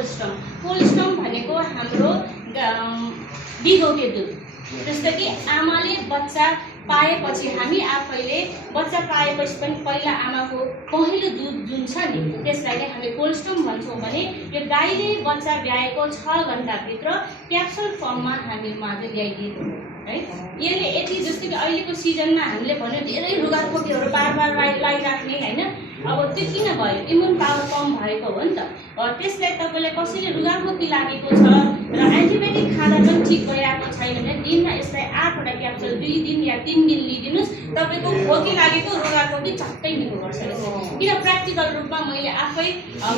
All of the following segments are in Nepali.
कोलेस्ट्रम भनेको हाम्रो बिगोके दुध। जस्तो कि आमाले बच्चा पाएपछि हामी आफैले बच्चा पाएपछि पनि पहिला आमाको पहिलो दुध जुन छ नि त्यसलाई नै हामी कोलेस्ट्रम भन्छौँ भने यो गाईले बच्चा ब्याएको 6 घण्टाभित्र क्याप्सुल फर्ममा हामी माझ ल्याइदिएको है। यसले यति जस्तो कि अहिलेको सिजनमा हामीले भन्यो धेरै रुगाखोकीहरू बार लगाइराख्ने होइन, अब त्यो किन भयो? इम्युन पावर कम भएको हो नि त। त्यसलाई तपाईँलाई कसैले रुगाखोकी लागेको छ र एन्टिबायोटिक खाँदा पनि ठिक भइरहेको छैन भने दिनमा यसलाई 8वटा क्याप्सुल 2 दिन या 3 दिन लिइदिनुहोस्, तपाईँको खोकी लागेको रुगाखोकी झट्टै निको गर्छ। किन प्र्याक्टिकल रूपमा मैले आफै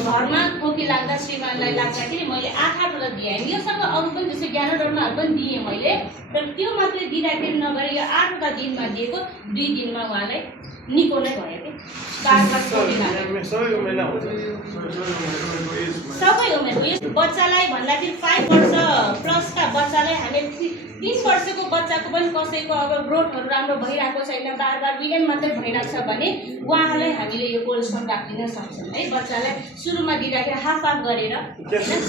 घरमा खोकी लाग्दा श्रीमानलाई लाग्दाखेरि मैले 8-8वटा दिएँ। योसँग अरू पनि जस्तो ज्ञानोडर्माहरू पनि दिएँ मैले, तर त्यो मात्रै दिँदाखेरि नगरे यो 8वटा दिनमा दिएको 2 दिनमा उहाँलाई निको नै भयो कि सबै उमेरको बच्चालाई भन्दाखेरि 5 वर्ष प्लसका बच्चालाई हामी 3 वर्षको बच्चाको पनि कसैको अब ग्रोथहरू राम्रो भइरहेको छैन, बार बिहान मात्रै भइरहेको छ भने उहाँलाई हामीले यो कोलेस्ट्रम राखिदिन सक्छौँ है। बच्चालाई सुरुमा दिँदाखेरि हाफ गरेर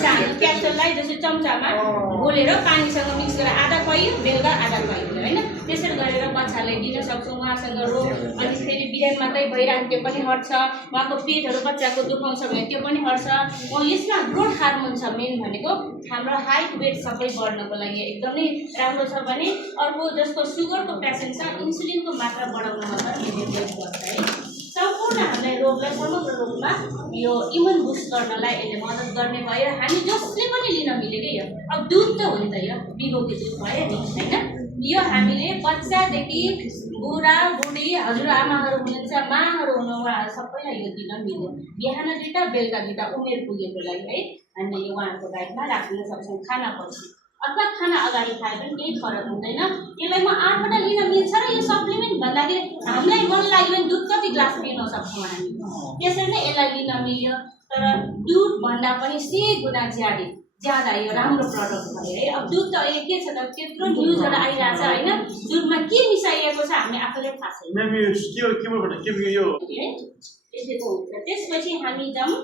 सानो क्याप्सुललाई जस्तो चम्चामा घोलेर पानीसँग मिक्स गरेर आधा खुवाइयो बेलुका आधा खुवाइयो होइन, त्यसरी गरेर बच्चालाई दिन सक्छौँ। उहाँसँग रोग अनि फेरि बिहान मात्रै भइरहेको त्यो पनि हट्छ, उहाँको पेटहरू बच्चाको दुखाउँछ भने त्यो पनि हट्छ। यसमा ग्रोथ हार्मोन छ मेन भनेको, हाम्रो हाइट वेट सबै बढ्नको लागि एकदमै राम्रो छ भने अर्को जस्तो सुगरको पेसेन्ट छ इन्सुलिनको मात्रा बढाउनमा पनि हेल्प गर्छ है। सम्पूर्ण हामीलाई रोगलाई समग्र रूपमा यो इम्युन बुस्ट गर्नलाई यसले मद्दत गर्ने भयो। हामी जसले पनि लिन मिल्यो कि यो अब दुध त हो नि त, यो बिगोके दुध भयो नि होइन। यो हामीले बच्चादेखि बुढा बुढी हजुरआमाहरू हुनुहुन्छ, माहरू हुनु, उहाँहरू सबैलाई यो दिन मिल्यो। बिहान 2टा बेलुका 2टा उमेर पुगेको लागि है हामीले यो उहाँहरूको डाइटमा राख्न सक्छौँ। खाना पछि अथवा खाना अगाडि खाए पनि केही फरक हुँदैन। यसलाई म 8वटा लिन मिल्छ र यो सप्लिमेन्ट भन्दाखेरि हामीलाई मन लाग्यो भने दुध कति ग्लास पिउन सक्छौँ हामी, त्यसरी नै यसलाई लिन मिल्यो। तर दुध भन्दा पनि 100 गुणा ज्यादा यो राम्रो प्रडक्ट भयो है। अब दुध त अहिले के छ त त्यत्रो न्युजहरू आइरहेछ होइन, दुधमा के मिसाइएको छ हामी आफैले थाहा छैन। त्यसपछि हामी जाउँ